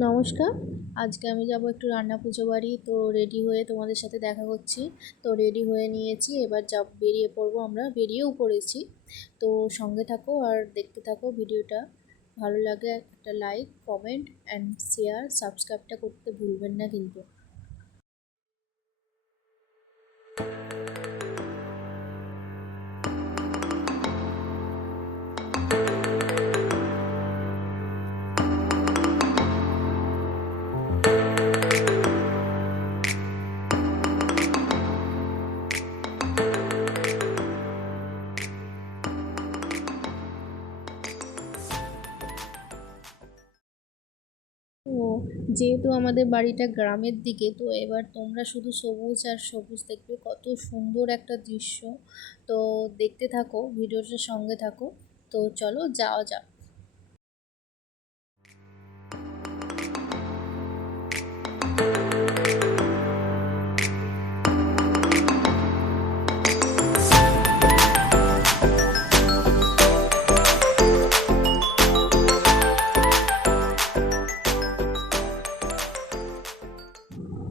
নমস্কার। আজকে আমি যাব একটু রান্না পুজো বাড়ি। তো রেডি হয়ে তোমাদের সাথে দেখা করছি। তো রেডি হয়ে নিয়েছি, এবার বেরিয়ে পড়বো। আমরা বেরিয়েও পড়েছি। তো সঙ্গে থাকো আর দেখতে থাকো ভিডিওটা। ভালো লাগে একটা লাইক, কমেন্ট অ্যান্ড শেয়ার, সাবস্ক্রাইবটা করতে ভুলবেন না কিন্তু। তো যেহেতু আমাদের বাড়িটা গ্রামের দিকে, তো এবার তোমরা শুধু সবুজ আর সবুজ দেখবে, কত সুন্দর একটা দৃশ্য। তো দেখতে থাকো, ভিডিওটার সঙ্গে থাকো। তো চলো যাওয়া যাক।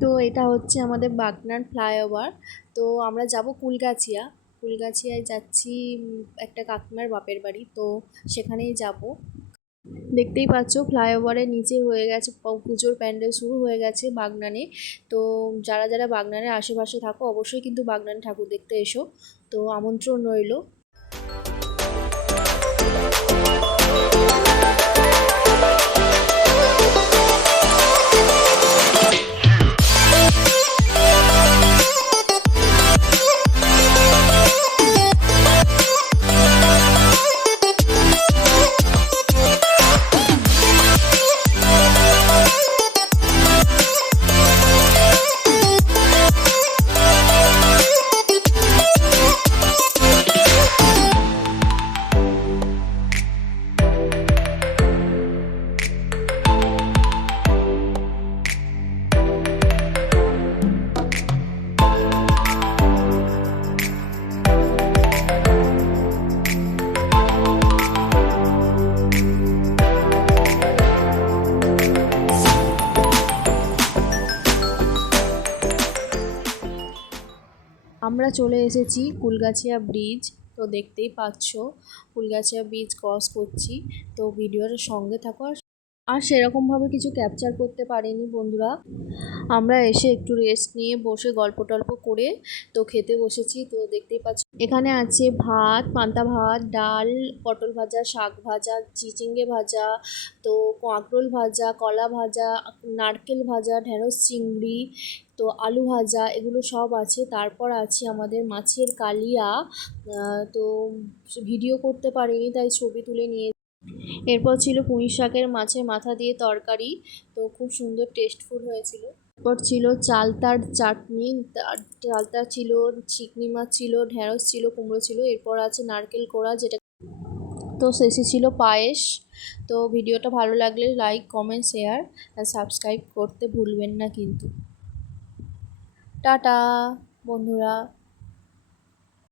তো এটা হচ্ছে আমাদের বাগনান ফ্লাইওভার। তো আমরা যাব কুলগাছিয়া। কুলগাছিয়ায় যাচ্ছি, একটা কাকিমার বাপের বাড়ি, তো সেখানেই যাব। দেখতেই পাচ্ছ ফ্লাইওভারের নিচে হয়ে গেছে পুজোর প্যান্ডেল, শুরু হয়ে গেছে বাগনানে। তো যারা যারা বাগনানের আশেপাশে থাকো অবশ্যই কিন্তু বাগনান ঠাকুর দেখতে এসো। তো আমন্ত্রণ রইল। আমরা চলে এসেছি কুলগাছিয়া ব্রিজ। তো দেখতেই পাচ্ছ কুলগাছিয়া ব্রিজ ক্রস করছি। তো ভিডিওর সঙ্গে থাকো। আর সেরকমভাবে কিছু ক্যাপচার করতে পারিনি বন্ধুরা। আমরা এসে একটু রেস্ট নিয়ে বসে গল্প টল্প করে তো খেতে বসেছি। তো দেখতেই পাচ্ছি এখানে আছে ভাত, পান্তা ভাত, ডাল, পটল ভাজা, শাক ভাজা, চিচিঙ্গে ভাজা, তো কাঁকরোল ভাজা, কলা ভাজা, নারকেল ভাজা, ঢেঁড়স চিংড়ি, তো আলু ভাজা, এগুলো সব আছে। তারপর আছে আমাদের মাছের কালিয়া। তো ভিডিও করতে পারিনি, তাই ছবি তুলে নিয়ে। এরপর ছিল পুঁই শাকের মাছের মাথা দিয়ে তরকারি। তো খুব সুন্দর টেস্টফুল হয়েছিল। এরপর ছিল চালতার চাটনি, চালতা ছিল, চিংড়ি মাছ ছিল, ঢেঁড়স ছিল, কুমড়ো ছিল। এরপর আছে নারকেল কোড়া, যেটা। তো শেষে ছিল পায়েস। তো ভিডিওটা ভালো লাগলে লাইক, কমেন্ট, শেয়ার আর সাবস্ক্রাইব করতে ভুলবেন না কিন্তু। টাটা বন্ধুরা।